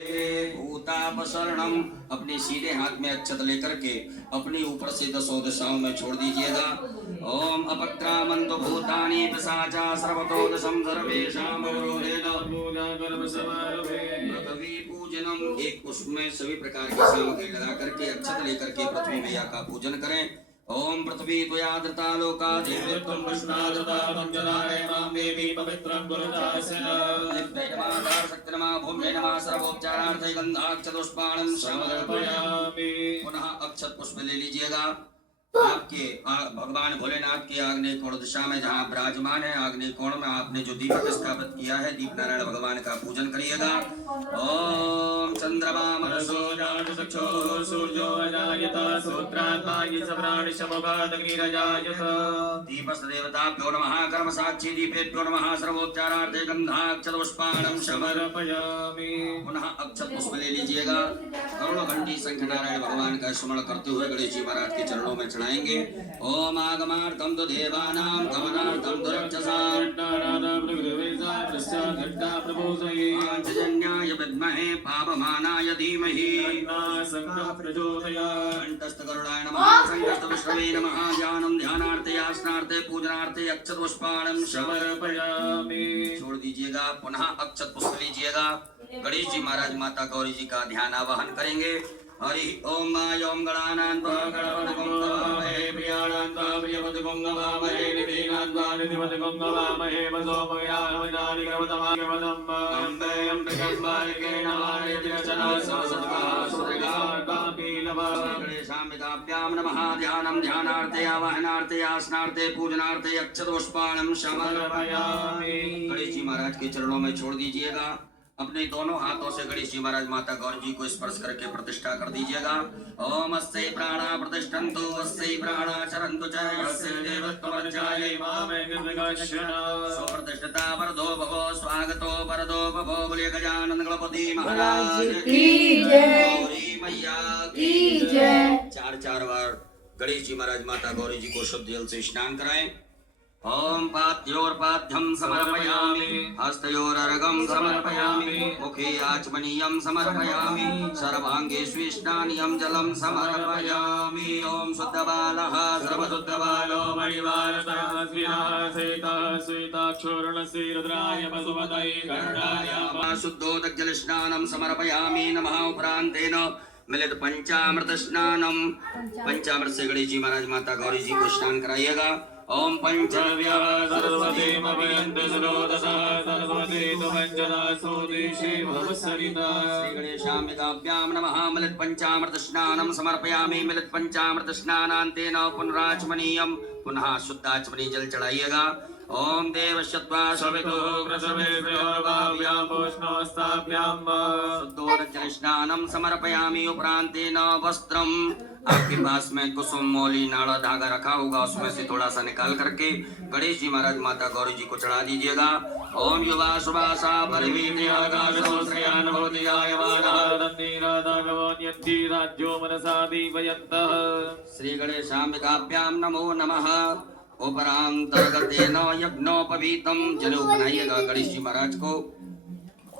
भूतापसरणम, अपने सीधे हाथ में अक्षत लेकर के अपनी ऊपर से 10 दिशाओं में छोड़ दीजिएगा। ओम अपक्रामंत भूतानि पिशाचा सर्वतो दशम सर्वेषां अवरोधेन पृथ्वी पूजनम, एक पुष्प में सभी प्रकार की सामग्री लगा करके अक्षत लेकर के पृथ्वी मैया का पूजन करें। ओम पृथ्वी त्वयादृता लोका देवत्वं कृष्णादृतां जनाय मां देवी पवित्रं गुरुदासना शक्तिर्मा भूम्यै नमः सर्वोपचारार्थे गन्धाक्षतपुष्पाणं समर्पयामि। पुनः अक्षत पुष्प ले लीजिएगा। आपके भगवान भोलेनाथ के आग्नेय कोण दिशा में जहाँ विराजमान है, आग्नेय कोण में आपने जो दीपक स्थापित किया है, दीप नारायण भगवान का पूजन करिएगा। ओम चंद्रमा मनसो जात चक्षु सूर्यो अजायत सूत्रात्मा सप्राणि समुखादग्निरजायत। दीपस् देवताभ्यो नमः, कर्म साक्षी दीपेभ्यो नमः, सर्वोपचारार्थे गन्धाक्षत पुष्पाणं समर्पयामि। पुनः अक्षत पुष्प ले लीजिएगा। करुण घंटी शंख नारायण भगवान का स्मरण करते हुए गणेश जी महाराज के चरणों में चढ़ाएंगे। ओम आगमार्थम तो देवानां गमनार्थम तो रक्षसां पांचजन्याय विद्महे पापमानाय धीमहि कंठस्थकरुणाय नमः संकष्टविष्णवे नमः। ध्यानं ध्यानार्थे आसनार्थे पूजनार्थे अक्षत पुष्पाणं समर्पयामि। छोड़ दीजिएगा। पुनः अक्षत पुष्प लीजिएगा। गणेश जी महाराज माता गौरी जी का ध्यान आवाहन करेंगे। हरि ओम ओम गणानां त्वा गणपतिं नमामहे, प्रियाणां त्वा प्रियपतिं नमामहे, निधीनां त्वा निधिपतिं नमामहे, वसोमयावदानि गणपतमागमनम् अम्बे अम्बिकास्मारिके नमः। यतिरचना समसत्का सुरगाकापि नमः। गणेशाम्बिकाभ्यां नमः। ध्यानं ध्यानार्थे आवाहनार्थे आसनार्थे पूजनार्थे अक्षत पुष्पाणं समर्पयामि। गणेश जी महाराज के चरणों में छोड़ दीजिएगा। अपने दोनों हाथों से गणेश जी महाराज माता गौरी जी को स्पर्श करके प्रतिष्ठा कर दीजिएगा। ओम अस्यै प्राणा प्रतिष्ठन्तु अस्यै प्राणा चरन्तु च यस्य देवत्वमर्चायै मामेकविकाशना। सुप्रतिष्ठिता वरदो भवो स्वागतो वरदो भवो। बोलिए गजानन गणपति महाराज की जय, गौरी मैया की जय। 4 बार गणेश जी महाराज माता गौरी जी को शुद्ध जल से स्नान कराएं। ओम पाद्योर्पाद्यं समर्पयामि, हस्तयोरर्घं समर्पयामि, मुखे आचमनीयं समर्पयामि, सर्वांगे स्विष्णानियं जलं समर्पयामि। ओम शुद्धबालः सर्वशुद्धबालो मणिवारतः श्वेताक्षोर्णस्य रुद्राय वसुमतये गरुडाय शुद्धोदक स्नानं समर्पयामि। नमः। उपरांतेन मिलित पंचामृत स्नानम, पंचामृत से गणेश जी महाराज माता गौरी जी को स्नान कराइएगा। ओम पंचव्या सरस्वती मभयन्त सरोदसा सरस्वती तुमञ्जना सोदेशे भवसरिता। श्री गणेशाम्बिकाभ्यां नमः। मिलित पंचामृत स्नानं समर्पयामि। मिलित पंचामृत स्नानान्तेन पुनराचमनीयं, पुनः शुद्धाचमनी जल चढ़ाइएगा। ओम देवशत्वा सवितुः प्रसवेभ्योर्भाव्यां पुष्णोस्ताभ्यां शुद्धोदक जल स्नानं समर्पयामि। उपरांतेन वस्त्रम, आपके पास में कुसुम मौली नाड़ा धागा रखा होगा, उसमें से थोड़ा सा निकाल करके गणेश जी महाराज माता गौरी जी को चढ़ा दीजिएगा। ओम युवा सुभाषा श्री गणेशाम्बिकाभ्यां नमो नमः। उपरांतर्गतेन यज्ञोपवीतम, जनेऊ बनाइएगा गणेश जी महाराज को।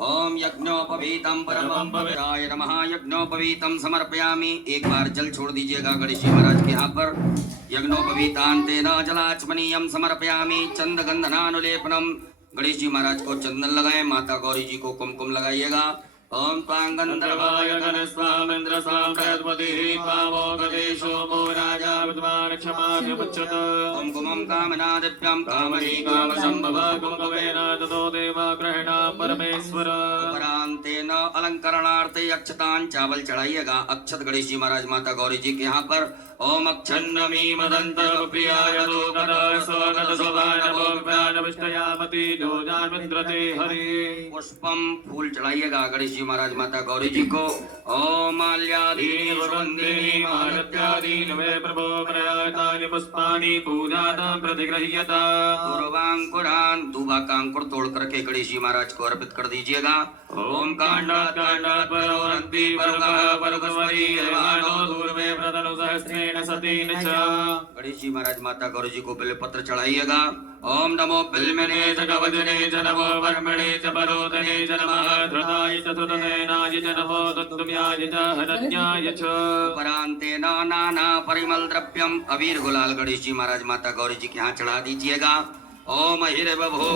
ओम यज्ञोपवीतम परमं पवित्राय नमः। यज्ञोपवीतम समर्पयामि। एक बार जल छोड़ दीजिएगा गणेश जी महाराज के यहाँ पर। यज्ञोपवीतान्तेन जलाचमनीयं समर्पयामि। चंदगंधनानुलेपनम, गणेश जी महाराज को चंदन लगाएं। माता गौरी जी को कुमकुम लगाइएगा। ओम त्वां गंधर्वाय गणस्वामिन्द्र स्वां प्रयद्मतिः पावो गणेशो मो राजा विद्वान् क्षमाभिमुच्यत। कुमकुमं कामनादिभ्यं कामनी कामसम्भव कुमकुमेन ततो देव गृह्णां परमेश्वर। उपरांतेन अलंकरणार्थे अक्षतां चावल चढ़ाइएगा। अक्षत गणेश जी महाराज माता गौरी जी के यहाँ पर। ओम अक्षन्नमी मदंत प्रियाय लोकद स्वगत शोभानभोग्यानविष्टयामति जोजान्विन्द्रते हरि। पुष्पम, फूल चढ़ाइएगा गणेश जी महाराज माता गौरी जी को। ओम माल्यादीनि सुगन्धिनि मालत्यादीनि मे प्रभो प्रयातानि पुष्पाणि पूजातां प्रतिगृह्यत। पूर्वांकुरान्, दूबा का अंकुर तोड़ करके गणेश जी महाराज को अर्पित कर दीजिएगा। ओम कांडात् कांडात् परोरन्ति परुगः परुगस्वरी यजमानो दूर्वे प्रतनु सहस्रेण पुष्पेण सतेन च। गणेश जी महाराज माता गौरी जी को बिल्व पत्र चढ़ाइएगा। ओम नमो बिल्वने च कवचने च नमो वर्मणे च परोधने च नमः धृताय च धृतनयनाय च नमो दुन्दुभ्याय च हरण्याय च। उपरान्तेन नाना परिमल द्रव्यम अबीर गुलाल गणेश जी महाराज माता गौरी जी के यहाँ चढ़ा दीजिएगा। ओम हिरवभो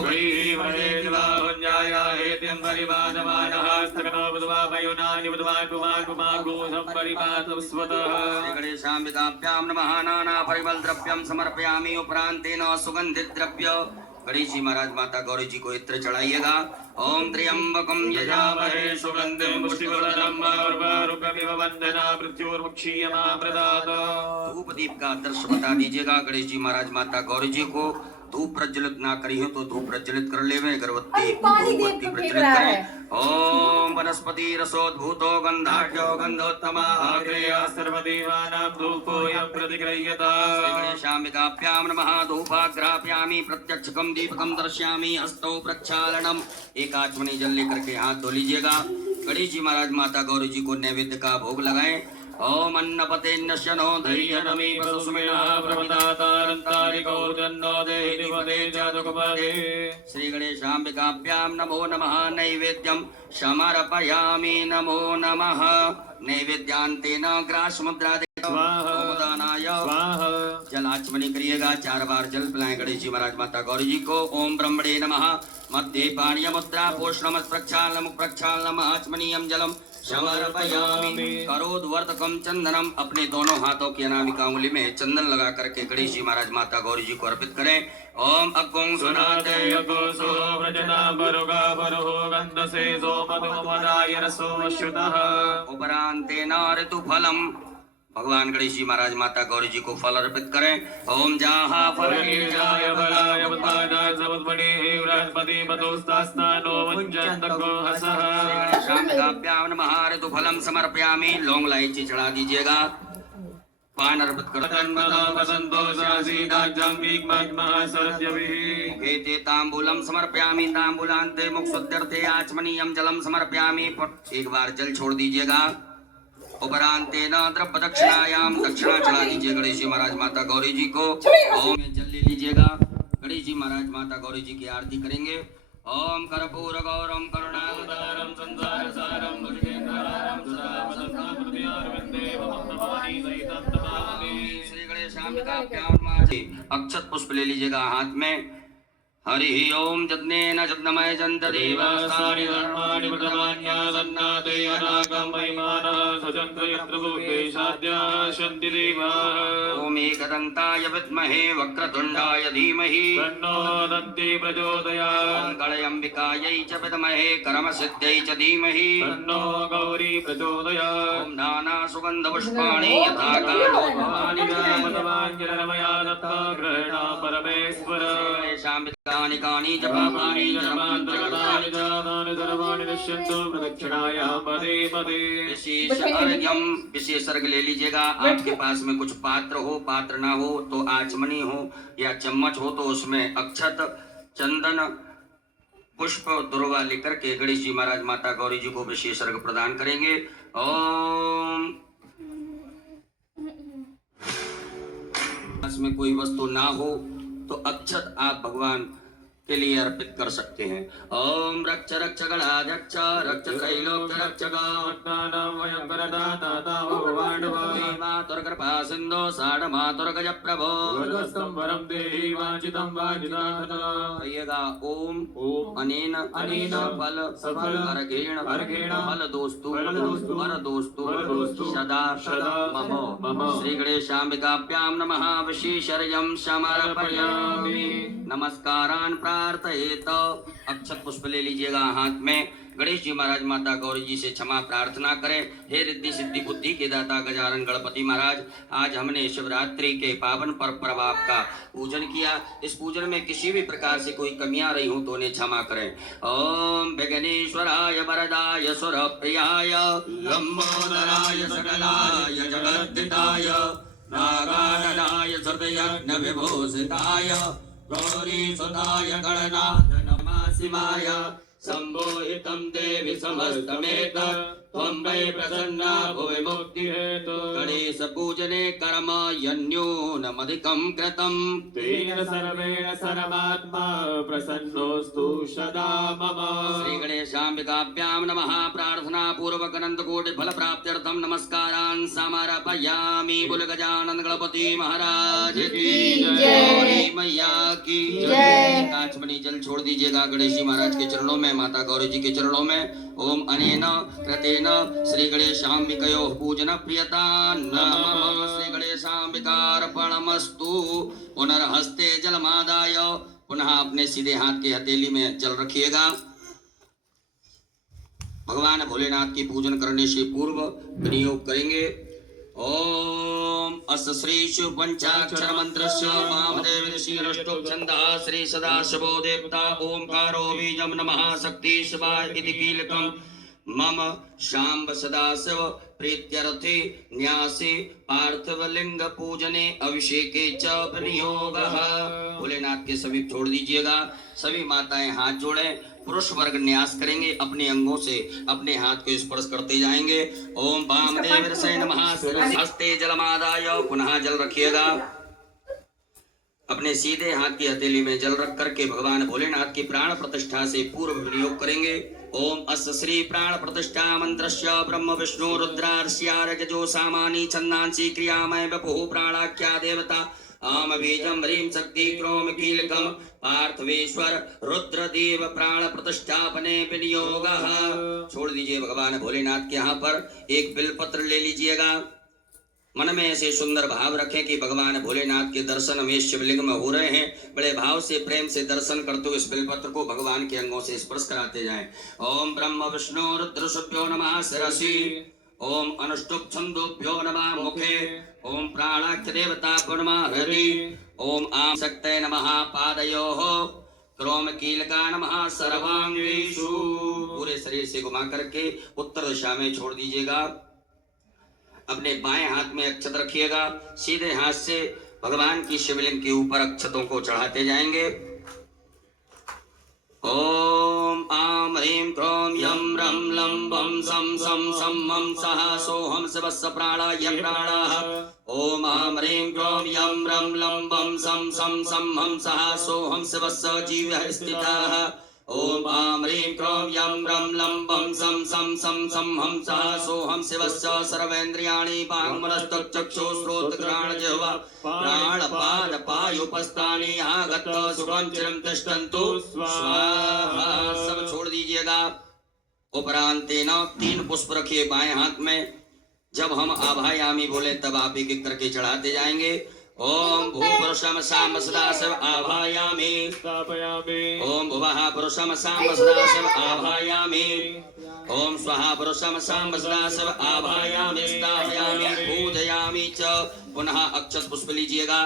गणेशाम्बिकाभ्यां नमः नाना परिमल द्रव्यम समर्पयामि। उपरांतेन सुगंधित द्रव्य गणेश जी महाराज माता गौरी जी को इत्र चढ़ाइएगा। ओम त्र्यंबकं यजामहे सुगंधिं पुष्टिवर्धनम् उर्वारुकमिव वन्दना मृत्युर्मुक्षीयमामृतात्। धूप दीप का आदर्श बता दीजिएगा। गणेश जी महाराज माता गौरी जी को धूप प्रज्वलित ना करी हो तो धूप प्रज्वलित कर ले में अगरबत्ती प्रज्वलित करें। ओम वनस्पति रसोद्भूतो गंधाढ्यो गंधोत्तमा आग्रेय सर्वदेवानां धूपोऽयं प्रतिगृह्यता। गणेशाम्बिकाभ्यां नमः धूपाग्रापयामि प्रत्यक्षकं दीपकं दर्शयामि हस्तौ प्रक्षालनम। एक आचमनी जल लेकर के हाथ धो लीजिएगा। गणेश जी महाराज माता गौरी जी को नैवेद्य का भोग लगाएं। ओम अन्नपते नश्यनो धैर्यनमी पशुमिना प्रमदातारंतारिको जन्नो देहि निवदे जातुकपदे। श्री गणेशाम्बिकाभ्यां नमो नमः नैवेद्यं समर्पयामि नमो नमः। नैवेद्यांतेन ग्रासमुद्रादे ओमदानाय जल आचमनी करिएगा। 4 बार जल पिलाएं गणेश जी महाराज माता गौरी जी को। ओम ब्रह्मणे नमः मध्ये पानीय मुद्रा पोषणम प्रक्षालनम प्रक्षालनम आचमनीयम जलम समर्पयामि। करोद्वर्तकम चंदनम अपने दोनों हाथों की अनामिका उंगली में चंदन लगा करके गणेश जी महाराज माता गौरी जी को अर्पित करें। ओम अग्गों सुनाते यगोसो व्रजना बरुगा बरुहो गंधसे सोमधुमदाय रसो अश्रुतः। उपरांतेन ऋतुफलम भगवान गणेश जी महाराज माता गौरी जी को फल अर्पित करें। ओम जाहा फलनीजाय फलाय वतानाय समुद्मणि बृहस्पति पतोस्तास्तानो वंजन्तको हसः। गणेशाम्बिकाभ्यां नमः ऋतुफलम समर्पयामि। लौंग इलायची चढ़ा दीजिएगा। पान अर्पित करते मुखे तांबूलम समर्पयामि। तांबूलान्ते मुक्षुद्यर्थे आचमनीयम जलम समर्पयामि। एक बार जल छोड़ दीजिएगा। उपरांतेन द्रव्य दक्षिणायाम दक्षिणा चढ़ा दीजिए गणेश जी महाराज माता गौरी जी को। ओम जल ले लीजिएगा। गणेश जी महाराज माता गौरी जी की आरती करेंगे। ओम कर्पूर गौरम करुणावतारम संसार सारम भुजगेन्द्रहारम सदा वदन्तं हृदयारविन्दे भवं नमामि सहितं नमामि। श्री गणेशाम्बिकाभ्यां नमः। अक्षत पुष्प ले लीजिएगा हाथ में। हरि ओम जज्ञेन जज्ञमय जन्त देवास्तानि धर्माणि प्रथमान्यासन्नाते अनागं महिमानः सजन्त यत्र भूते साध्या सन्ति देवाः। ओम एकदन्ताय विद्महे वक्रतुण्डाय धीमहि तन्नो दन्ति प्रचोदयात्। ओम गणेशाम्बिकायै च विद्महे कर्मसिद्ध्यै च धीमहि तन्नो गौरी प्रचोदयात्। ओम नाना सुगन्धपुष्पाणि यथा कालोद्भवानि भवन्त्यरमया दत्ता ग्रहणा परमेश्वर। कानि कानि जपानि जपान्तर्गतानि जातानि सर्वाणि नश्यन्तु प्रदक्षिणायां पदे पदे। विशेष अर्घ्यम विशेष अर्घ्य ले लीजिएगा। आपके पास में कुछ पात्र हो, पात्र ना हो तो आचमनी हो या चम्मच हो तो उसमें अक्षत चंदन पुष्प दुर्वा लेकर के गणेश जी महाराज माता गौरी जी को विशेष अर्घ्य प्रदान करेंगे। ओम पास में कोई वस्तु ना हो तो अक्षत आप भगवान के लिए अर्पित कर सकते हैं। ओम रक्ष रक्ष गणाध्यक्ष रक्ष त्रैलोक्य रक्षक मातुर्कृपा सिंधो साढ़ मातुर्गज प्रभो ओम अनेन अनेन फल सफल अर्घेण फल दोस्तु वर दोस्तु सदा सदा मम। श्री गणेशाम्बिकाभ्यां नमः विशेषर्घ्यं समर्पयामि। नमस्कारान् प्रार्थयेत। अक्षत पुष्प ले लीजिएगा हाथ में। गणेश जी महाराज माता गौरी जी से क्षमा प्रार्थना करें। हे रिद्धि सिद्धि बुद्धि के दाता गजानन गणपति महाराज, आज हमने शिवरात्रि के पावन पर्व आपका पूजन किया। इस पूजन में किसी भी प्रकार से कोई कमियां रही हो तो उन्हें क्षमा करें। ओम विघ्नेश्वराय वरदाय सुरप्रियाय लंबोदराय सकलाय जगद्दिताय नागाननाय सर्वयज्ञ विभूषिताय गौरी सुताय गणनाथ नमः शिवाय सम्मोहितं देवि समस्तमेत त्वं वै प्रसन्ना भुवि मुक्तिहेतु गणेश पूजने कर्म यन्यूनमधिकं कृतं तेन सर्वेण सर्वात्मा प्रसन्नोऽस्तु सदा मम। श्री गणेशाम्बिकाभ्यां नमः। प्रार्थना पूर्वक अनंत कोटि फल प्राप्त्यर्थं नमस्कारान् समर्पयामि। बोल गजानन गणपति महाराज की जय। मैया की जय। कांचमणि जल छोड़ दीजिएगा गणेश जी महाराज के चरणों में, माता गौरी जी के चरणों में। ओम अनेन कृतेन श्री गणेशाम्बिकयोः पूजन प्रियता नमः। श्री गणेशाम्बिकार्पणमस्तु। पुनर्हस्ते जलमादाय, पुनः अपने सीधे हाथ की हथेली में जल रखिएगा। भगवान भोलेनाथ की पूजन करने से पूर्व विनियोग करेंगे। ओम अस श्री शिव पंचाक्षर मंत्रस्य वामदेव ऋषि अष्टोक छंदः श्री सदाशिवो देवता ओंकारो बीजं नमः शक्ति शिवाय इति कीलकम् मम शाम्ब सदाशिव प्रीत्यर्थे न्यासे पार्थिवलिंग पूजने अभिषेके च विनियोगः। भोलेनाथ के सभी छोड़ दीजिएगा। सभी माताएं हाथ जोड़ें। पुरुष वर्ग न्यास करेंगे, अपने अंगों से अपने हाथ को स्पर्श करते जाएंगे। ओम वामदेव ऋषये नमः। हस्ते जलमादाय, पुनः जल रखिएगा। अपने सीधे हाथ की हथेली में जल रख करके भगवान भोलेनाथ की प्राण प्रतिष्ठा से पूर्व विनियोग करेंगे। ओम अस श्री प्राण प्रतिष्ठा मंत्रस्य ब्रह्म विष्णु रुद्रार्ष्यारजो सामानी छंदांसी क्रियामय बभुः प्राणाख्या देवता आम बीजम ह्रीं शक्ति क्रोम कीलकम पार्थवेश्वर रुद्रदेव प्राण प्रतिष्ठापने विनियोगः। छोड़ दीजिए भगवान भोलेनाथ के यहाँ पर एक बिलपत्र ले लीजिएगा। मन में ऐसे सुंदर भाव रखें कि भगवान भोलेनाथ के दर्शन हमें शिवलिंग में हो रहे हैं। बड़े भाव से प्रेम से दर्शन करते हुए इस बिलपत्र को भगवान के अंगों से स्पर्श कराते जाएं। ओम ब्रह्म विष्णु रुद्रशुभ्यो नमः शिरसि। ओम अनुष्टुप छंदोभ्यो नमः मुखे। ओम प्राणाख्य देवता नमः हृदि। ओम आम शक्तये नमः पादयोः। क्रोम कीलका नमः सर्वांगेषु। पूरे शरीर से घुमा करके उत्तर दिशा में छोड़ दीजिएगा। अपने बाएं हाथ में अक्षत रखिएगा। सीधे हाथ से भगवान की शिवलिंग के ऊपर अक्षतों को चढ़ाते जाएंगे। ओम आम ह्रीं क्रोम यम रम लं वम सम सम सम मम सः सोहम शिवस्य प्राणाय प्राणाः। ओम आम ह्रीं क्रोम यम रम लं वम सम सम सम मम सः सोहम शिवस्य जीवः स्थितः। ओम आम ह्रीं क्रोम यम रम लं वम सम सम सम सम हम सः सोहम शिवस्य सर्वेन्द्रियाणि वाङ्मनस्तचक्षुः श्रोत्रघ्राण जिह्वा प्राणपाद पायुपस्थानि आगत सुखं चिरं तिष्ठन्तु स्वाहा। सब छोड़ दीजिएगा। उपरांतेन 3 पुष्प रखिए बाएं हाथ में। जब हम आभायामी बोले तब आप एक एक करके चढ़ाते जाएंगे। ओम भूपुरुषम साम सदाशिव आभायामि स्थापयामि। ओम भुवः पुरुषम साम सदाशिव आभायामि। ओम स्वः पुरुषम साम सदाशिव आभायामि स्थापयामि पूजयामि च। पुनः अक्षत पुष्प लीजिएगा।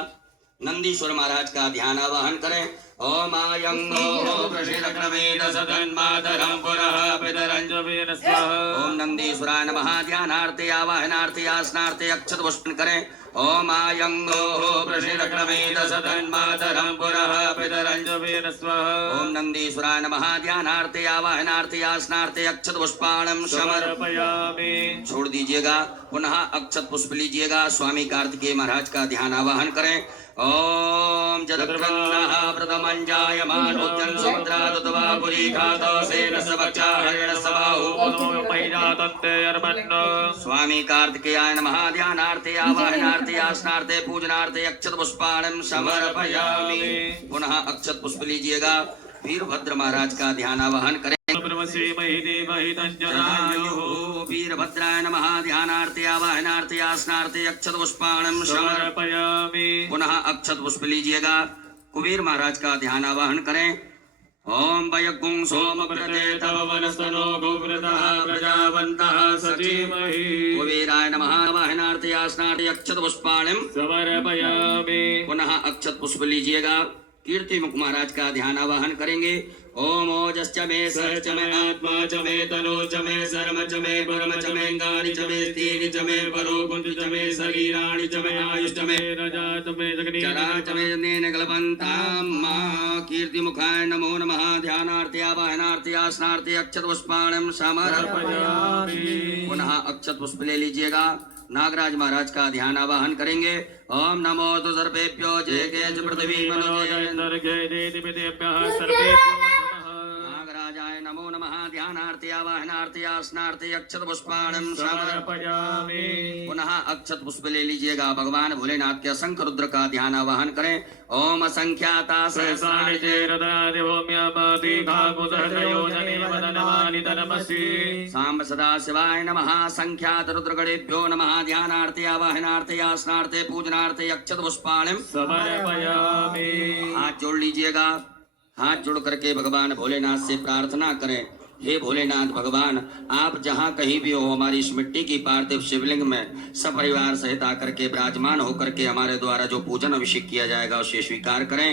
नंदीश्वर महाराज का ध्यान आवाहन करें। ओम आयंगो प्रशिलग्नवेद सदन्मातरं पुरः पितरंजवेन स्वाहा। ओम नंदीश्वराय नमः। ध्यानार्थे आवाहनार्थे आसनार्थे अक्षत पुष्पन करें। ओम आयंगो प्रशिलग्नवेद सदन्मातरं पुरः पितरंजवेन स्वाहा। ओम नंदीश्वराय नमः। ध्यानार्थे आवाहनार्थे आसनार्थे अक्षत पुष्पाणं समर्पयामि। छोड़ दीजिएगा। पुनः अक्षत पुष्प लीजिएगा। स्वामी कार्तिकेय महाराज का ध्यान आवाहन करें। ओम जदक्रंदः प्रथमं जायमानोद्यं सुभद्रादुतवा पुरीघातसेन सवक्षा हरिणसबाहु मैनादन्ते अर्मन्न। स्वामी कार्तिकेयाय नमः। ध्यानार्थे आवाहनार्थे आसनार्थे पूजनार्थे अक्षत पुष्पाणं समर्पयामि। पुनः अक्षत पुष्प लीजिएगा। वीरभद्र महाराज का ध्यान आवाहन करें। वीरभद्राय नमः। ध्यानार्थे आवाहनार्थे आसनार्थे अक्षत पुष्पाणं समर्पयामि। पुनः अक्षत पुष्प लीजिएगा। कुबेर महाराज का ध्यान आवाहन करें। ओम वयगुं सोमव्रते तव वनस्तनो गोव्रतः प्रजावन्तः सचीमहि। कुबेराय नमः। आवाहनार्थे आसनार्थे अक्षत पुष्पाणं समर्पयामि। पुनः अक्षत पुष्प लीजिएगा। कीर्ति मुख महाराज का ध्यान आवाहन करेंगे। ओम ओजश्च मे सच मे आत्मा च मे तनु च मे सर्व च मे परम च मे गानि च मे स्थिति च मे परो कुंज च मे शरीराणि च मे आयुष च मे चरा च मे जनेन कल्पन्ताम् कीर्ति मुखाय नमो नमः। ध्यानार्थे आवाहनार्थे आसनार्थे अक्षत पुष्पाणं समर्पयामि। पुनः अक्षत पुष्प ले लीजिएगा। नागराज महाराज का ध्यान आवाहन करेंगे। ओम नमो तो सर्वेभ्यो जय केच पृथ्वी नागराजाय नमो नमः। ध्यानार्थे आवाहनार्थे आसनार्थे अक्षत पुष्पाणं समर्पयामि। पुनः अक्षत पुष्प ले लीजिएगा। भगवान भोलेनाथ के असंख्य रुद्र का ध्यान आवाहन करें। ओम असंख्याता सहस्राणि सांब सदा शिवाय नमः। संख्यात रुद्रगणेभ्यो नमः। ध्यानार्थे आवाहनार्थे आसनार्थे पूजनार्थे अक्षत पुष्पाणं समर्पयामि। हाथ जोड़ लीजिएगा। हाथ जोड़ करके भगवान भोलेनाथ से प्रार्थना करें। हे भोलेनाथ भगवान, आप जहाँ कहीं भी हो, हमारी इस मिट्टी की पार्थिव शिवलिंग में सपरिवार सहित आकर के विराजमान होकर के हमारे द्वारा जो पूजन अभिषेक किया जाएगा उसे स्वीकार करें।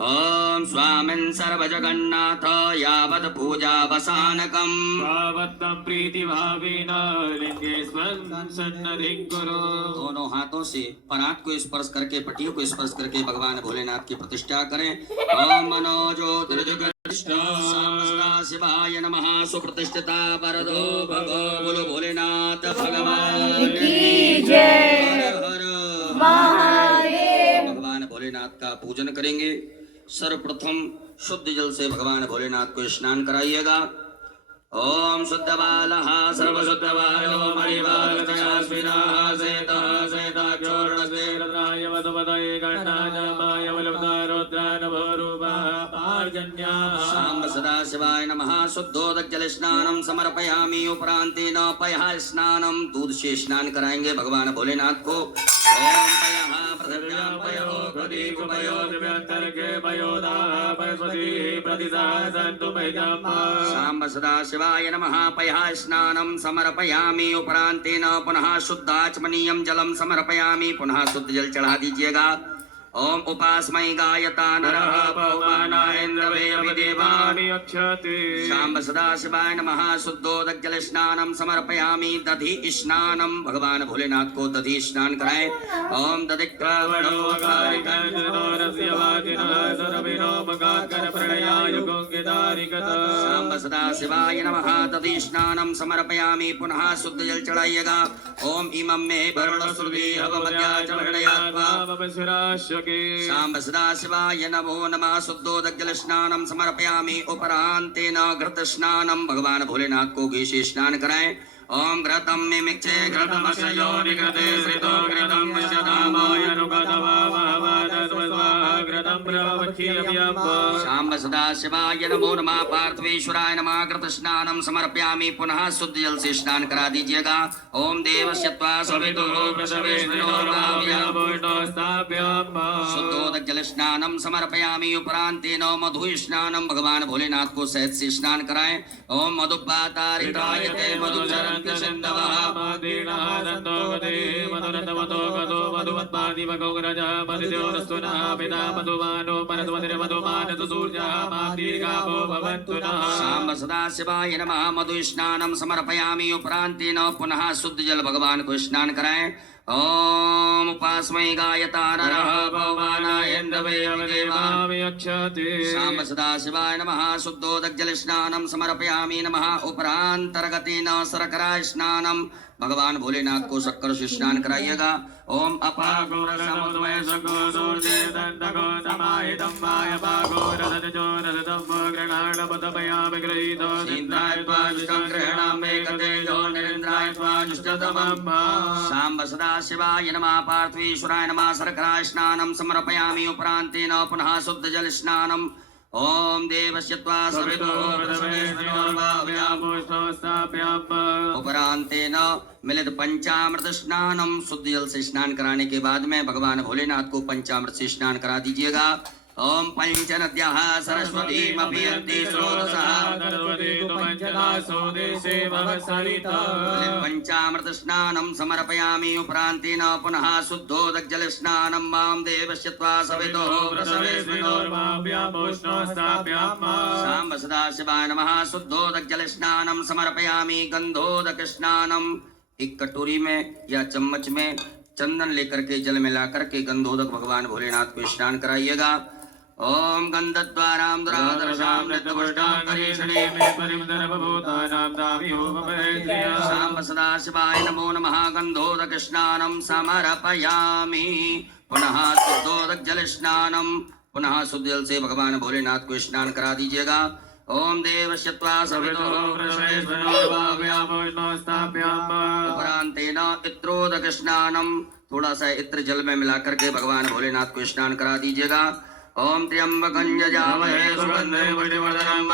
ओम स्वामिन् सर्वजगन्नाथ यावत् पूजा वसानकम् तावत्तं प्रीतिभावेन लिंगेस्मिन् सन्निधिं कुरु। दोनों हाथों से परात को स्पर्श करके पटियों को स्पर्श करके भगवान भोलेनाथ की प्रतिष्ठा करें। ओम मनोज्योतिर्जगदीष्टा शिवाय नमः। सुप्रतिष्ठिता वरदो भगो बोलो भोलेनाथ भगवान की जय। हर हर महादेव। भगवान भोलेनाथ का पूजन करेंगे। सर्वप्रथम शुद्ध जल से भगवान भोलेनाथ को स्नान कराइएगा। ओम शुद्ध बालः सर्वशुद्ध बालो मणिवालतयास्मिनाः सेतः सेताक्षोर्णसे रुद्राय वधुपतये गणाय वल्लभदाय रुद्राय नभोरूपाः पार्जन्याः। सांब सदाशिवाय नमः। शुद्धोदक जल स्नानम समर्पयामि। उपरांतेन पयः स्नानम, दूध से स्नान कराएंगे भगवान भोलेनाथ को। ओम पयः पृथिव्यां पयो गदीकुपयो दिव्यांतर्गे पयोदाः पयस्वतीः प्रतिदाः सन्तु मह्यम्। सांब सदाशिवाय नमः। पयः स्नानं समर्पयामि। उपरांतेन पुनः शुद्धाचमनीयं जलम समर्पयामि। पुनः शुद्ध जल चढ़ा दीजिएगा। ओम उपास्मै गायता नरः पवमानायन्द्रवे अभिदेवानि अक्षते। सांब सदाशिवाय नमः। शुद्धोदक जल स्नानम समर्पयामि। दधि स्नानम, भगवान भोलेनाथ को दधि स्नान कराएं। ओम दधिक्रावणो सांब सदाशिवाय नमः। दधि स्नानम समर्पयामि। पुनः शुद्ध जल चढ़ाइएगा। ओम इमं मे वरुणश्रुति हवमध्याचमणयात्वा सांब सदाशिवाय नमो नमः। शुद्धोदक जल स्नानम समर्पयामि। उपरांतेन घृत स्नानम, भगवान भोलेनाथ को घी से स्नान कराएं। ओम घृतं मिमिक्षे घृतमक्षयो निघृते श्रितो घृतं विशदामाय सांब सदाशिवाय नमो नमः। पार्थिवेश्वराय नमः। घृत स्नानम समर्पयामि। पुनः शुद्ध जल से स्नान करा दीजिएगा। ओम देवस्य त्वा सवितुः शुद्धोदक जल स्नानम समर्पयामि। उपरांतेन मधु स्नानम, भगवान भोलेनाथ को शहद से स्नान कराएं। ओम मधुपातारितायते मधुचरन्ति सिन्धवः सांब सदाशिवाय नमः। मधु स्नानम समर्पयामि। उपरांतेन पुनः शुद्ध जल भगवान को स्नान कराएं। ओम उपास्मै गायता नरः पवमानायन्द्रवे अभिदेवानि अक्षते। सांब सदाशिवाय नमः। शुद्धोदक जल स्नानम समर्पयामि। नमः। उपरांतर्गतेन शर्करा स्नानम, भगवान भोलेनाथ को शक्कर से स्नान कराइएगा। ओम अपागो रसमुद्वय सगो दूर्जे दंडगो समाहितं माय पागो रसजो रसदम्भो ग्रहण पदपयामि गृहीतो इंद्राय त्वा जुष्टं गृह्णामि कतेजो निरिन्द्राय त्वा जुष्टतमम्। सांब सदाशिवाय नमः। पार्थिवेश्वराय नमः। शर्करा स्नानं समर्पयामि। उपरांतेन पुनः शुद्ध जल स्नानम्। ओम देवस्य त्वा सवितुः उपरांतेन मिलित पंचामृत स्नानम। शुद्ध जल से स्नान कराने के बाद में भगवान भोलेनाथ को पंचामृत से स्नान करा दीजिएगा। ओम पंचनद्यः सरस्वतीमपि यन्ति स्रोतसः पंचामृत स्नानं समर्पयामि उपरान्तेन पुनः शुद्धोदकजल स्नानं मां देवस्य त्वा सवितुः सांब सदाशिवाय नमः। शुद्धोदकजल स्नानं समर्पयामि गंधोदक स्नानं। एक कटोरी में या चम्मच में चंदन लेकर के जल मिला करके गंधोदक भगवान भोलेनाथ को स्नान कराइएगा। ओम गंधद्वारां दुरादर्शां नित्यपुष्टां करीषणे सांब सदाशिवाय नमो नमः। गंधोदक स्नानं समर्पयामि पुनः शुद्धोदक जल स्नानं। पुनः शुद्ध जल से भगवान भोलेनाथ को स्नान करा दीजिएगा। ओम देवस्य त्वा सवितुः उपरान्तेन इत्रोदक स्नानं। थोड़ा सा इत्र जल में मिला करके भगवान भोलेनाथ को स्नान करा दीजिएगा। ओम त्र्यंबकं यजामहे सुगन्धिं पुष्टिवर्धनं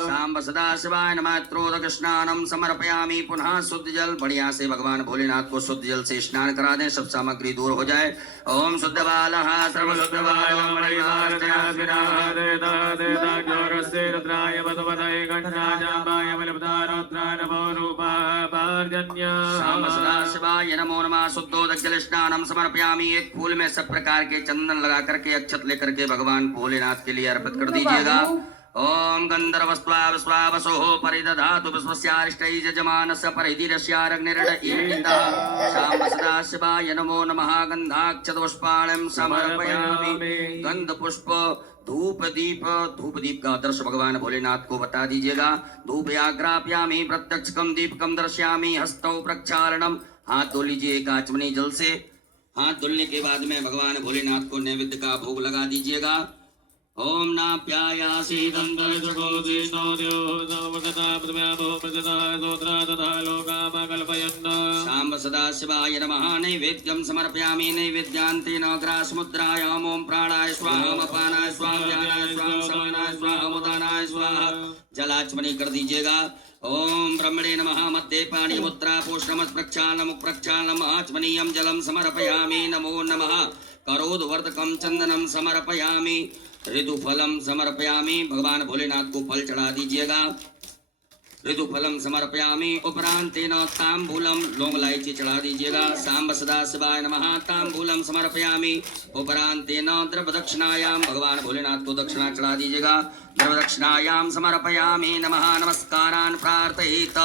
सांब सदाशिवाय नमः। इत्रोदक स्नानं समर्पयामि पुनः शुद्ध जल। बढ़िया से भगवान भोलेनाथ को शुद्ध जल से स्नान करा दें, सब सामग्री दूर हो जाए। ओम शुद्ध बालः सर्वशुद्ध बालो सांब सदाशिवाय नमो नमः। शुद्धोदक जल स्नानं समर्पयामि। एक फूल में सब प्रकार के चंदन लगा करके अक्षत लेकर के भगवान भोलेनाथ के लिए अर्पित कर दीजिएगा। ओम गंधर्वस्वावसोः परिदधातु विश्वस्यारिष्टैः यजमानस्य परिधिरस्याग्निर्दयीता सांब सदाशिवाय नमो नमः। गंधाक्षतपुष्पाणं समर्पयामि। गंध पुष्प धूप दीप का आदर्श भगवान भोलेनाथ को बता दीजिएगा। धूपयाग्राप्यामि प्रत्यक्षकं दीपकं दर्शयामि। हस्तौ प्रक्षालनम। हाथ धो लीजिए एक आचमनी जल से। हाथ धुलने के बाद में भगवान भोलेनाथ को नैवेद्य का भोग लगा दीजिएगा। ओम नाप्यायासि सांब सदाशिवाय नमः। नैवेद्यं समर्पयामि। नैवेद्यान्तेन ग्रासमुद्रायाम् ओम प्राणाय स्वाहा अपानाय स्वाहा व्यानाय स्वाहा समानाय स्वाहा उदानाय स्वाहा जलाचमनी कर दीजिएगा। ओम ब्रह्मणे नमः। मध्ये पाणिमुद्रा पोषणमत् प्रक्षालनम् प्रक्षालनम् आचमनीयं जलं समर्पयामि। नमो नमः। करोद्वर्तकं चंदनं समर्पयामि। ऋतुफलम समर्पयामि। भगवान भोलेनाथ को फल चढ़ा दीजिएगा। ऋतुफलम समर्पयामि। उपरांतेन तांबूलम लौंग इलायची चढ़ा दीजिएगा। सांब सदाशिवाय नमः। तांबूलम समर्पयामि। उपरांतेन द्रव्य दक्षिणायां भगवान भोलेनाथ को दक्षिणा चढ़ा दीजिएगा। द्रव्य दक्षिणायां समर्पयामि। नमः। नमस्कारान् प्रार्थयेत।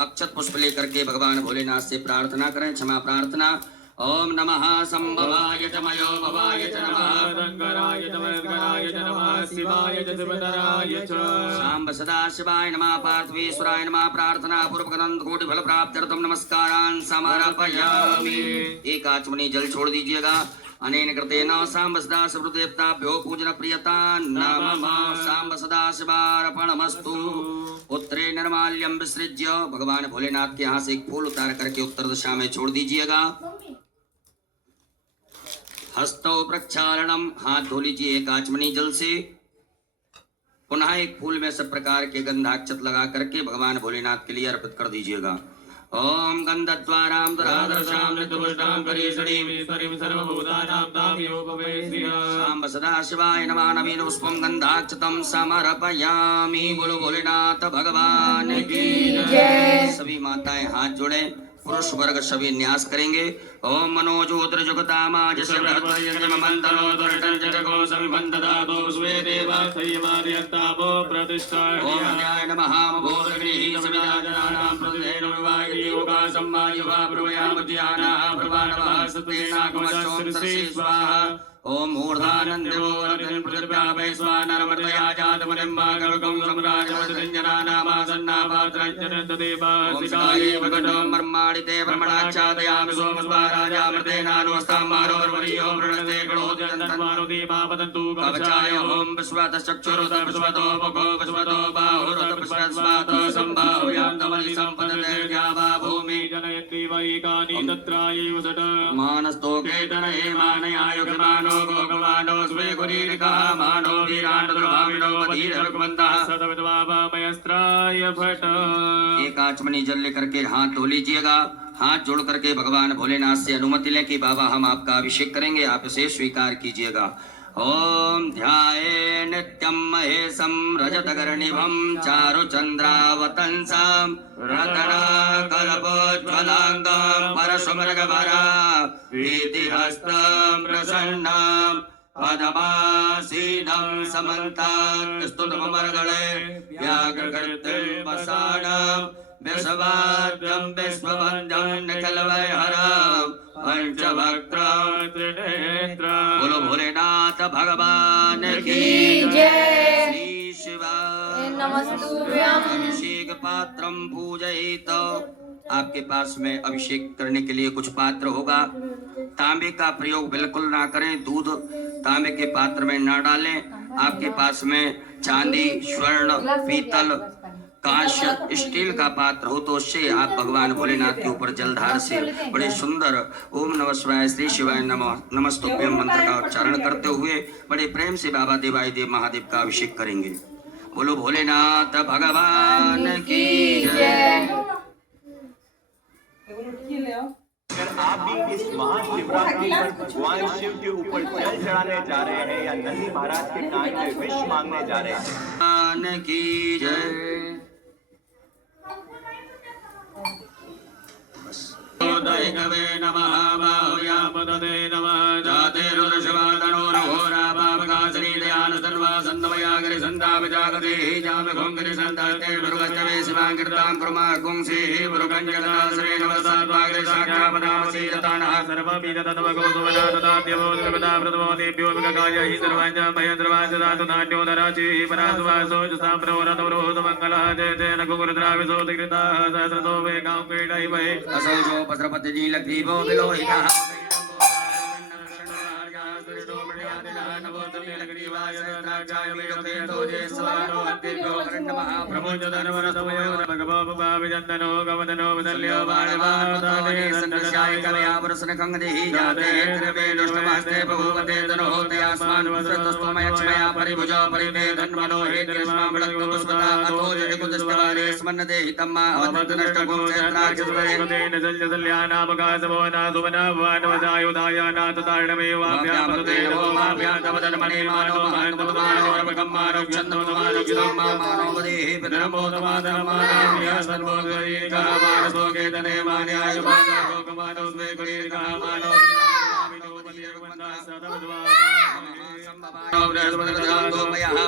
अक्षत पुष्प लेकर के भगवान भोलेनाथ से प्रार्थना करें, क्षमा प्रार्थना। ओम नमः संभवाय च मयो भवाय च नमः। शंकराय च वर्गराय च नमः। शिवाय च शिवधराय च सांब सदाशिवाय नमः। पार्थवेश्वराय नमः। प्रार्थना पूर्वक अनंत कोटि फल प्राप्त्यर्थम नमस्कारान् समर्पयामि। एक आचमनी जल छोड़ दीजिएगा। अनेन कृतेन सांब सदाशिवदेवताभ्यो पूजन प्रियता नमः। सांब सदाशिवार्पणमस्तु। उत्तरे निर्माल्यम विसृज्य भगवान भोलेनाथ के यहाँ से एक फूल उतार करके उत्तर दिशा में छोड़ दीजिएगा। हस्तौ प्रक्षालनम। हाथ धो लीजिए एक आचमनी जल से। पुनः एक फूल में सब प्रकार के गंधाक्षत लगा करके भगवान भोलेनाथ के लिए अर्पित कर दीजिएगा। ओम गंधद्वारां दुरादर्शां नित्यपुष्टां करीषणीं सर्वभूतानां ताम्योपवेश्य सांब सदाशिवाय नमः। नवीन पुष्पं गंधाक्षतं समर्पयामि। बोलो भोलेनाथ भगवान की जय। सभी माताएं हाथ जोड़े। पुरुष वर्ग सभी न्यास करेंगे। ओम मनोजोत्र जुगतामाजस्य बृहद्वयजनममन्तरो दुर्टं जगो समिबन्धदातो स्वे देवासयमार्यतापो प्रतिष्ठा। ओम न्याय नमः। भोरग्निः समिदाजनानां प्रतिदेन विवाहयोगा सम्मायुवा प्रवयामध्यानाः प्रवाणवः सत्वेनागमश्चों तस्यै स्वाहा। ओम मूर्धानन्दो अर्धन पृथिव्यापै स्वानरमर्दया जातमनिम्बागवकं सम्राजवदञ्जनानामासन्नाभाद्रञ्जनदेवासिकाये वगटं ब्रह्माणिते ब्रह्मणाच्छादयामि सोमस्वाराजामृतेनानुवस्ताम्बारोर्वर्यो वृणस्ते गणोदयन्तन्मारुदीपावदन्तु कवचाय ओम विश्वतश्चक्षुरुत विश्वतो मुखो विश्वतो बाहुरुत विश्वस्वात सम्भाव्यान्तमलि सम्पदते द्यावा भूमि जनयन्ति वैकानि तत्रायैव सट मानस्तोके तनये मानयायुगमानो भगवानो स्वे कुरीरिका मानो वीरांडद्रभाविनो वधीरभगवन्तः सदविद्वामयस्त्राय भट। एक आचमनी जल लेकर के हाथ धो लीजिएगा। हाथ जोड़ करके भगवान भोलेनाथ से अनुमति लें कि बाबा हम आपका अभिषेक करेंगे, आप इसे स्वीकार कीजिएगा। ओम ध्याये नित्यं महेशं रजतगर्णिभं चारुचन्द्रावतंसं रत्नाकल्पोज्ज्वलाङ्गं परशुमृगवरा भीतिहस्तं प्रसन्नं पदमासीनं समन्तात् स्तुतमर्गणे व्याघ्रकृतिं वसानं विश्वाद्यं विश्ववन्द्यं निखिलवैहरं पंचवक्त्रं त्रिनेत्रं। बोलो भोलेनाथ भगवान की जय। श्री शिवाय नमस्तुभ्यं। अभिषेक पात्रं पूजयेत। आपके पास में अभिषेक करने के लिए कुछ पात्र होगा। तांबे का प्रयोग बिल्कुल ना करें, दूध तांबे के पात्र में ना डालें। आपके पास में चांदी, स्वर्ण, पीतल, कांस्य, स्टील का पात्र हो तो उससे आप भगवान भोलेनाथ के ऊपर जलधार से बड़े सुंदर ओम नमः शिवाय श्री शिवाय नमः नमस्तुभ्यं मंत्र का उच्चारण करते हुए बड़े प्रेम से बाबा देवाई देव महादेव का अभिषेक करेंगे। बोलो भोलेनाथ भगवान की जय। अगर आप भी इस महाशिवरात्रि पर भगवान शिव के ऊपर जल चढ़ाने जा रहे हैं या नंदी महाराज के कान में विष मांगने जा रहे हैं, भगवान की जय। दैकवे नमः बाहुयापदते नमः जातेरुर्शिवातनोरघोरा पापकासनी दयान सर्वा सन्नमयागरि सन्तापजागते जाम घोंगरि सन्तास्ते भृगस्तवे शिवाङ्कृतां कुर्मा गुंसे भृगञ्जगदाश्रे नमस्ताद्वाग्रे साक्षापदामसि यतानः सर्वपीततत्त्वगोसुवना तथाद्यवोद्गता प्रथमोदेभ्यो विगकाय हि सर्वाञ्च महेन्द्रवाञ्चदातु नाट्योदराचिः परासुवासोजसाम्प्रवरतवरोधमङ्गलः जय जय नकुरुद्राविशोधिकृताः सहस्रतो वेगां क्रीडैवहे असौजो पत्रपति नीलग्रीवो विलोहितः मानो महानुभावो रमकम्मानो चन्द्रमानो मानो वदेहि पितरमो तमादरमानाम्या सर्वोदयिका मानसो केतने मान्याय मानो लोकमानो स्वे गुणिका मानो विनामिनो बलिर्वन्दा सदवद्वा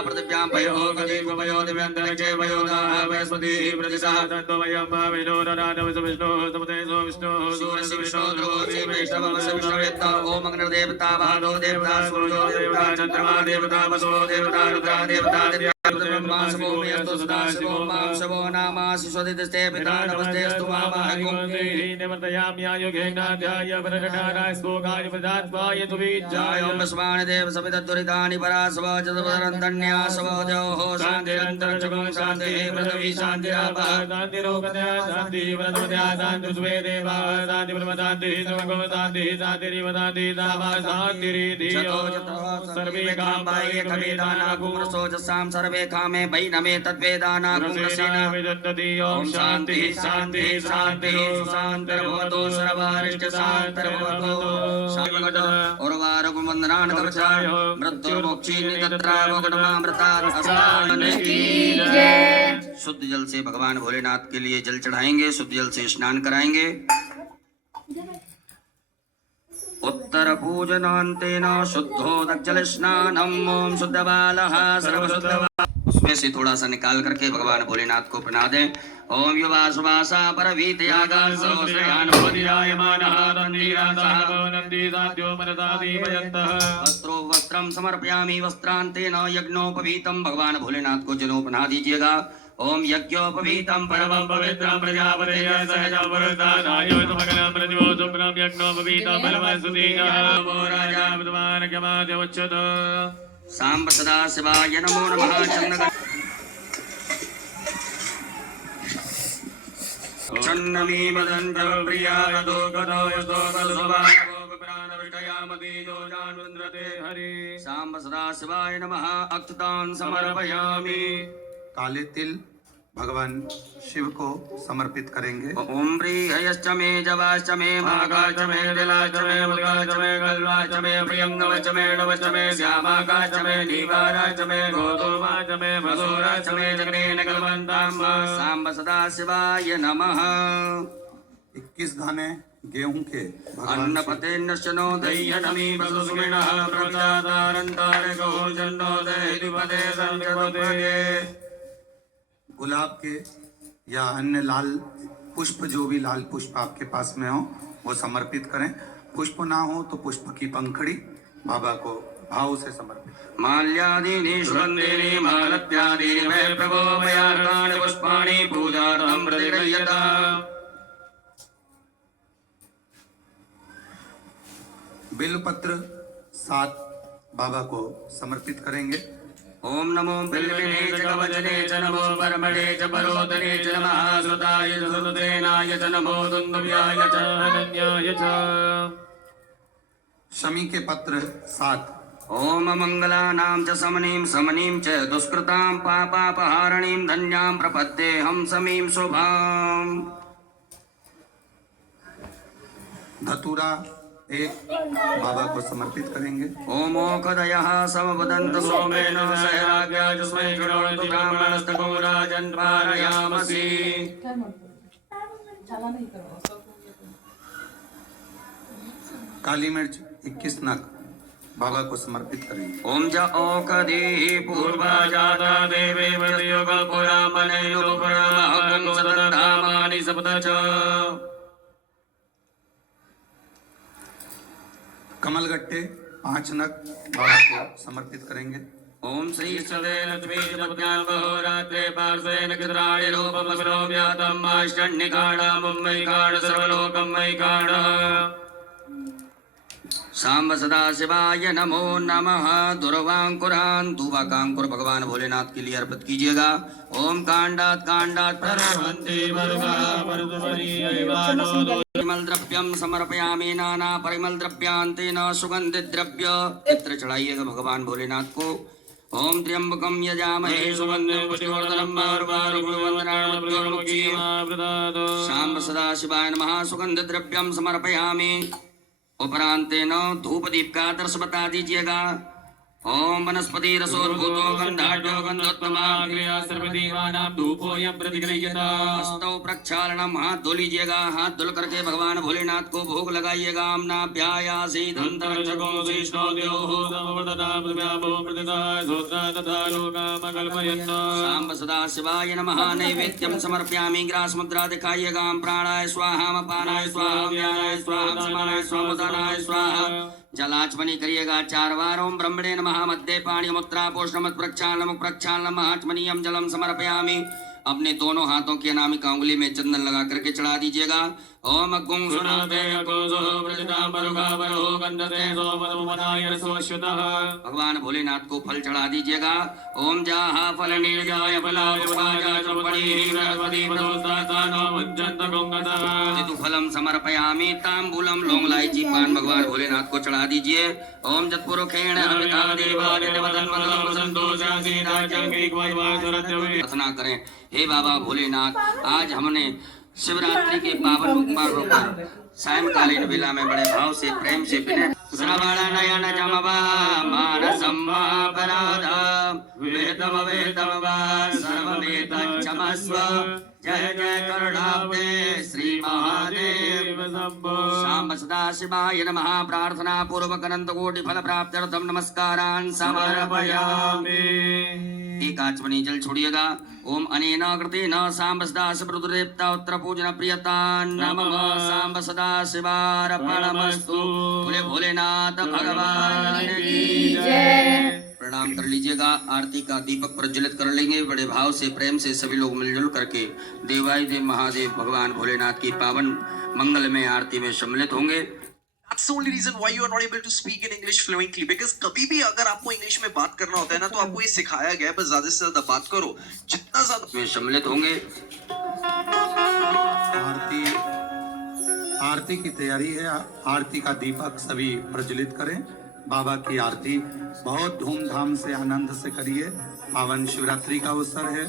पृथिव्यां पयो गतिको पयो दिव्यन्तरिक्षे पयोदाः वैस्पति प्रतिशः तत्त्वमयं भाविनो रराजविष्णु समुदेशो विष्णु सूर्यस्य विष्णु ध्रुवस्य वैष्णवस्य विष्णुवेत्ता ओम अग्निर्देवता भादो देवता सूर्यो देवता चन्द्रमा देवता वसो देवता रुद्रा देवता मासवोऽस्तु सदाशिवो मांसवो नामासि स्वदितस्ते पिता नमस्तेऽस्तु मामाहं निवर्तयाम्यायुगेनाध्याय वरकटाराय स्तोकाय प्रदात्वाय तुविज्जाय ओम स्मान् देव सवितद्दुरितानि परासव चतुर्वरन्दन्यासव देवो शान्तिरन्तरचगुं शान्तिः पृथ्वी शान्तिरापः शान्तिरोगतया शान्तिः व्रतवत्या शान्तिर्स्वे देवा शान्तिर्ब्रह्मशान्तिः सर्वगो शान्तिः शान्तिरिव शान्तिः दावा शान्तिरिधियो सर्वे कामाय कविदाना कुमरसोजसां सर्वे कामे वैनमे तद्वेदाना कुमरसेना विदत्तति ओम शान्तिः शान्तिः शान्तिः शान्तिर्भवतु सर्वारिष्ट शान्तिर्भवतु शान्तिर्भवतु उर्वारुकमन्दनान् कवचाय मृत्युर्मोक्षीनि तत्रावगतमामृतात् अस्मान् की जय। शुद्ध जल से भगवान भोलेनाथ के लिए जल चढ़ाएंगे, शुद्ध जल से स्नान कराएंगे। उत्तर पूजनान्तेन शुद्धो दज्जल स्नानम ओम शुद्ध बालः सर्वशुद्ध। उसमें से थोड़ा सा निकाल करके भगवान भोलेनाथ को प्रणाम दें। ओम युवा सुवासा परवीतयागासो श्रेयान् बोधिरायमानः नन्दीरासः नन्दीसाद्यो मनसादीपयन्तः वस्त्रो वस्त्रं समर्पयामि वस्त्रान्तेन यज्ञोपवीतं। भगवान भोलेनाथ को जनोपना दीजिएगा। ओम यज्ञोपवीतं परमं पवित्रं प्रजापतेय सहजं पुरुषादाय समग्रं प्रतिभो सुप्रं यज्ञोपवीतं परमस्तुतिः वो राजा विद्वान् क्षमाद्य उच्यत। सांब सदा शिवाय नमो नमः। चन्नमी वदन्त प्रियाय दोगतो यतो बलसवाय प्राणविष्टयामति जो जानवन्द्रते हरि। सांब सदा शिवाय नमः। अक्षतान् समर्पयामि। काले तिल भगवान शिव को समर्पित करेंगे। ओम प्रियश्च मे जवाश्च मे मागाश्च मे दिलाश्च मे मुद्गाश्च मे गल्वाश्च मे प्रियंगवश्च मे नवश्च मे श्यामाकाश्च मे नीकाराश्च मे गोधूमाश्च मे मसूराश्च मे जगनेन कल्पन्ताम् सांब सदाशिवाय नमः। 21 दाने गेहूं के भगवान शिव अन्नपते नश्चनो दह्यटमी वसुस्मिनः प्रजातारन्तारको जन्नो दहिपदे संजपदे। गुलाब के या अन्य लाल पुष्प, जो भी लाल पुष्प आपके पास में हो वो समर्पित करें। पुष्प ना हो तो पुष्प की पंखड़ी बाबा को भाव से समर्पित। माल्यादीनि सुगन्धीनि मालत्यादीनि मे प्रभो मयार्काणि पुष्पाणि पूजार्थं प्रतिगृह्यताम्। बिल्वपत्र 7 बाबा को समर्पित करेंगे। ओम नमो बिल्विने च कवचने च नमो परमणे च परोदने च नमः सुताय च सुतेनाय च नमो दुन्दुभ्याय च अनन्याय च। शमी के पत्र 7। ओम मंगलानां च समनीं समनीं च दुष्कृतां पापापहारणीं धन्यां प्रपद्येऽहं समीं शुभाम्। धतूरा 1 बाबा को समर्पित करेंगे। ओमोखदयः समवदन्त सोमेन सहराज्ञा तस्मै शृणोतु ब्राह्मणस्तको राजन् पारयामसि। काली मिर्च 21 नग बाबा को समर्पित करेंगे। ओम ज ओखदि पूर्वा जाता देवे मृत्युग पुरामनैनुपुरामहं सतधामानि सप्त च। कमलगट्टे 5 नग बाबा को समर्पित करेंगे। ओम श्री सदे लक्ष्मी जपज्ञान बहोरात्रे पार्श्वेन किद्राणि रूपमग्नो व्यातम् आष्टन्निकाणा मुम्बैकाण सर्वलोकमैकाण। सांब सदाशिवाय नमो नमः। दुर्वांकुरान दुवाकांकुर भगवान भोलेनाथ के लिए अर्पित कीजिएगा। ओम कांडात कांडात परिमल द्रव्यम समर्पयामि नाना परिमल द्रव्यांतेन सुगंधित द्रव्य इत्र चढ़ाइएगा भगवान भोलेनाथ को। ओम त्र्यंबकम यजामहे सुगंधिं पुष्टिवर्धनम् सांब सदाशिवाय नमः। सुगंधित द्रव्यम समर्पयामि। उपरांतेन धूप दीप का आदर्श बता दीजिएगा। ओम वनस्पति रसोद्भूतो गंधाढ्यो गंधोत्तमा क्रियासर्वदेवानां धूपोऽयं प्रतिगृह्यता। हस्तौ प्रक्षालनम हाथ धो लीजिएगा। हाथ धुल करके भगवान भोलेनाथ को भोग लगाइएगा। नाभ्यायासी धंतरक्षको विष्णोद्योः समवर्ततां पृथ्व्यामो प्रतिदाय सोत्रा तथा लोकामकल्पयन्त। सांब सदाशिवाय नमः। नैवेद्यम समर्पयामि। ग्रास मुद्रा दिखाइएगा। प्राणाय स्वाहा अपानाय स्वाहा व्यानाय स्वाहा समानाय स्वाहा उदानाय स्वाहा। जलाचमनी करिएगा 4 बार। ओम ब्रह्मणे नमः। मध्य पाणी मुद्रा पोषणमत प्रक्षालनम प्रक्षालनम आचमनीयम जलम समर्पयामि। अपने दोनों हाथों की अनामिका उंगली में चंदन लगा करके चढ़ा दीजिएगा। ओम गुं सुनाते भगवान भोलेनाथ को फल चढ़ा दीजिएगा। ओम जाहा फल निर्जाय फलम समर्पयामि। तांबूलम लौंग इलायची पान भगवान भोलेनाथ को चढ़ा दीजिए। ओम जत्पुरुखेण प्रार्थना करें। हे बाबा भोलेनाथ, आज हमने शिवरात्रि के पावन पर्व पर सायंकालीन वेला में बड़े भाव से प्रेम से विनय श्रवण नयन जमवा मानसं अपराधा वेदम वेदम वा सर्वमेतं क्षमस्व। जय जय करुणाब्दे श्री महादेव शंभो। सांब सदाशिवाय नमः। प्रार्थना पूर्वक अनंत कोटि फल प्राप्त्यर्थम नमस्कारान् समर्पयामि। एक आचमनी जल छोड़िएगा। ओम अनेन कृतेन सांब सदाशिव रुद्रदेवता उत्तर पूजन प्रियता नमः। सांब सदाशिवार्पणमस्तु। बोले भोलेनाथ भगवान की जय। प्रणाम कर लीजिएगा। आरती का दीपक प्रज्वलित कर लेंगे। बड़े भाव से प्रेम से सभी लोग मिलजुल करके देवाधिदेव महादेव भगवान भोलेनाथ की पावन मंगलमय आरती में सम्मिलित होंगे। That's the only reason why you are not able to speak in English fluently, because कभी भी अगर आपको इंग्लिश में बात करना होता है ना, तो आपको ये सिखाया गया है बस ज्यादा से ज्यादा बात करो, जितना ज्यादा में सम्मिलित होंगे। आरती की तैयारी है। आरती का दीपक सभी प्रज्वलित करें। बाबा की आरती बहुत धूमधाम से आनंद से करिए। पावन शिवरात्रि का अवसर है।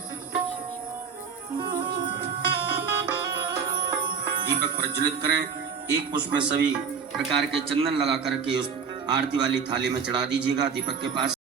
दीपक प्रज्वलित करें। एक पुष्प में सभी प्रकार के चंदन लगा करके उस आरती वाली थाली में चढ़ा दीजिएगा दीपक के पास।